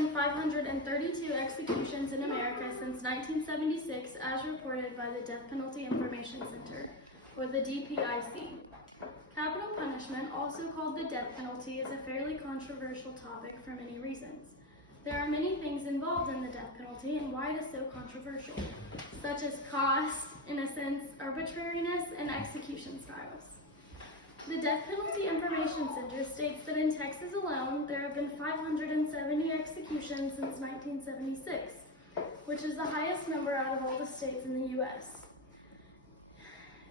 been 532 executions in America since 1976, as reported by the Death Penalty Information Center, or the DPIC. Capital punishment, also called the death penalty, is a fairly controversial topic for many reasons. There are many things involved in the death penalty and why it is so controversial, such as cost, innocence, arbitrariness, and execution styles. The Death Penalty Information Center states that in Texas alone, there have been 570 executions since 1976, which is the highest number out of all the states in the U.S.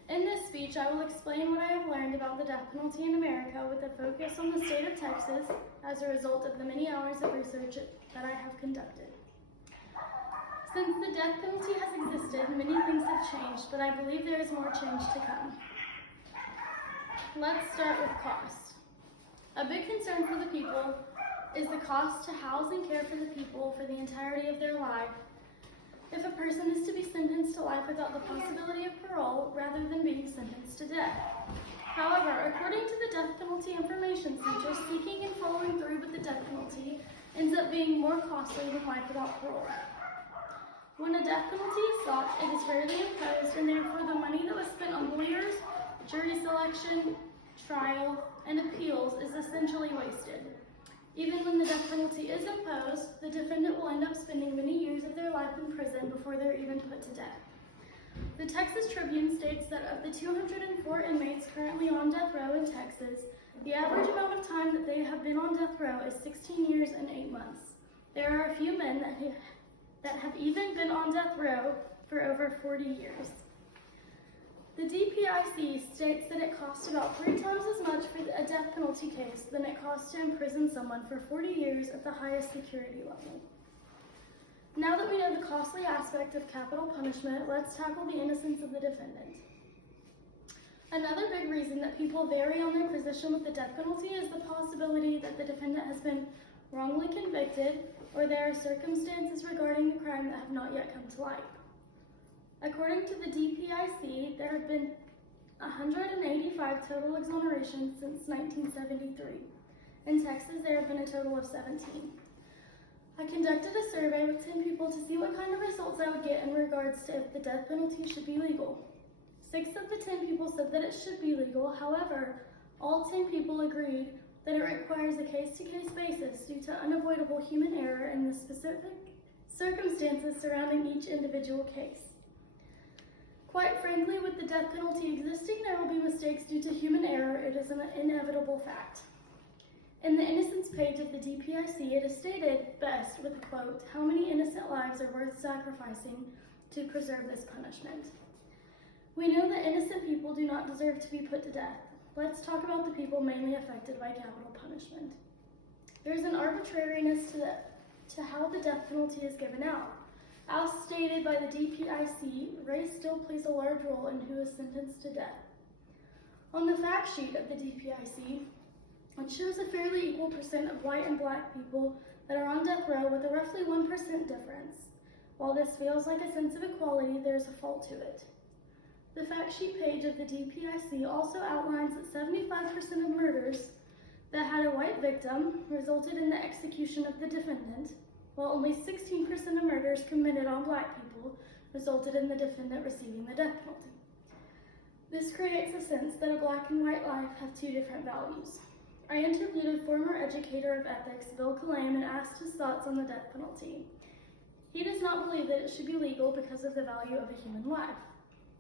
In this speech, I will explain what I have learned about the death penalty in America with a focus on the state of Texas as a result of the many hours of research that I have conducted. Since the death penalty has existed, many things have changed, but I believe there is more change to come. Let's start with cost. A big concern for the people is the cost to house and care for the people for the entirety of their life if a person is to be sentenced to life without the possibility of parole rather than being sentenced to death. However, according to the Death Penalty Information Center, seeking and following through with the death penalty ends up being more costly than life without parole. When a death penalty is sought, it is rarely imposed, and therefore the money that was spent on lawyers, jury selection, trial, and appeals is essentially wasted. Even when the death penalty is imposed, the defendant will end up spending many years of their life in prison before they're even put to death. The Texas Tribune states that of the 204 inmates currently on death row in Texas, the average amount of time that they have been on death row is 16 years and 8 months. There are a few men that have even been on death row for over 40 years. The DPIC states that it costs about 3 times as much for a death penalty case than it costs to imprison someone for 40 years at the highest security level. Now that we know the costly aspect of capital punishment, let's tackle the innocence of the defendant. Another big reason that people vary on their position with the death penalty is the possibility that the defendant has been wrongly convicted or there are circumstances regarding the crime that have not yet come to light. According to the DPIC, there have been 185 total exonerations since 1973. In Texas, there have been a total of 17. I conducted a survey with 10 people to see what kind of results I would get in regards to if the death penalty should be legal. 6 of the 10 people said that it should be legal. However, all 10 people agreed that it requires a case-to-case basis due to unavoidable human error in the specific circumstances surrounding each individual case. Quite frankly, with the death penalty existing, there will be mistakes due to human error. It is an inevitable fact. In the innocence page of the DPIC, it is stated best with a quote, "How many innocent lives are worth sacrificing to preserve this punishment?" We know that innocent people do not deserve to be put to death. Let's talk about the people mainly affected by capital punishment. There is an arbitrariness to how the death penalty is given out. As stated by the DPIC, race still plays a large role in who is sentenced to death. On the fact sheet of the DPIC, it shows a fairly equal percent of white and black people that are on death row with a roughly 1% difference. While this feels like a sense of equality, there is a fault to it. The fact sheet page of the DPIC also outlines that 75% of murders that had a white victim resulted in the execution of the defendant, while only 16% of murders committed on black people resulted in the defendant receiving the death penalty. This creates a sense that a black and white life have 2 different values. I interviewed a former educator of ethics, Bill Kalame, and asked his thoughts on the death penalty. He does not believe that it should be legal because of the value of a human life.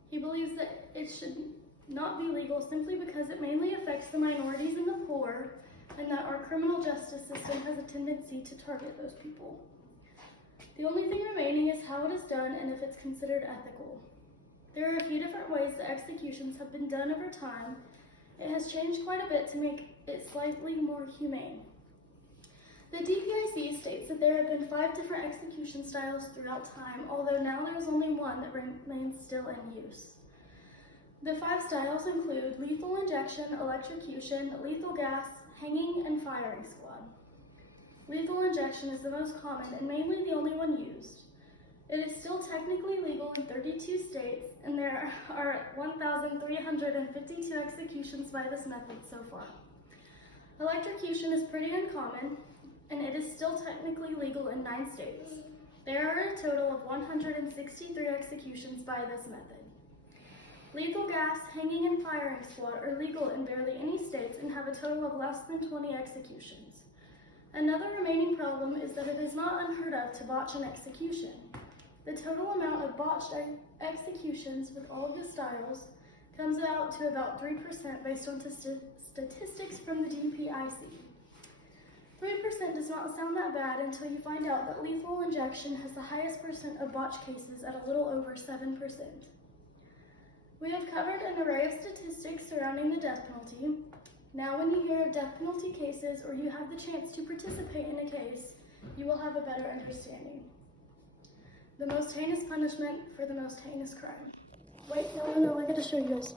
He believes that it should not be legal simply because it mainly affects the minorities and the poor, and that our criminal justice system has a tendency to target those people. The only thing remaining is how it is done and if it's considered ethical. There are a few different ways that executions have been done over time. It has changed quite a bit to make it slightly more humane. The DPIC states that there have been 5 different execution styles throughout time, although now there is only one that remains still in use. The 5 styles include lethal injection, electrocution, lethal gas, hanging, and firing squad. Lethal injection is the most common and mainly the only one used. It is still technically legal in 32 states, and there are 1,352 executions by this method so far. Electrocution is pretty uncommon. and it is still technically legal in 9 states. There are a total of 163 executions by this method. Lethal gas, hanging, and firing squad are legal in barely any states and have a total of less than 20 executions. Another remaining problem is that it is not unheard of to botch an execution. The total amount of botched executions with all of the styles comes out to about 3% based on statistics from the DPIC. 3% does not sound that bad until you find out that lethal injection has the highest percent of botch cases at a little over 7%. We have covered an array of statistics surrounding the death penalty. Now when you hear of death penalty cases or you have the chance to participate in a case, you will have a better understanding. The most heinous punishment for the most heinous crime. Wait, no, I gotta show you guys.